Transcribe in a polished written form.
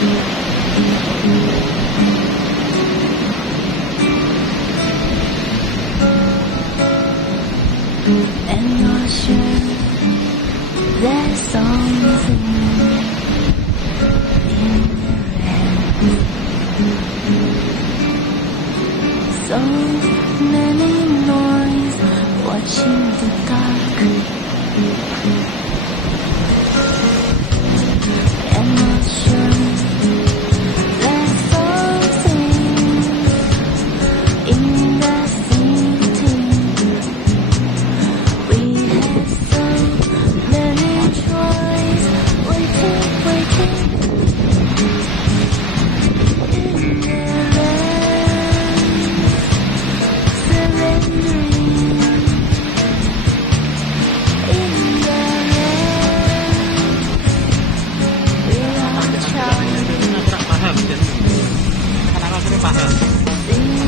And you're sure there's something in the air. So many noise watching the dark. And you're sure there's something in the city. We have so many tries, waiting in the rain, surrendering in the rain. We are trying Kurang paham, kenapa kurang paham? things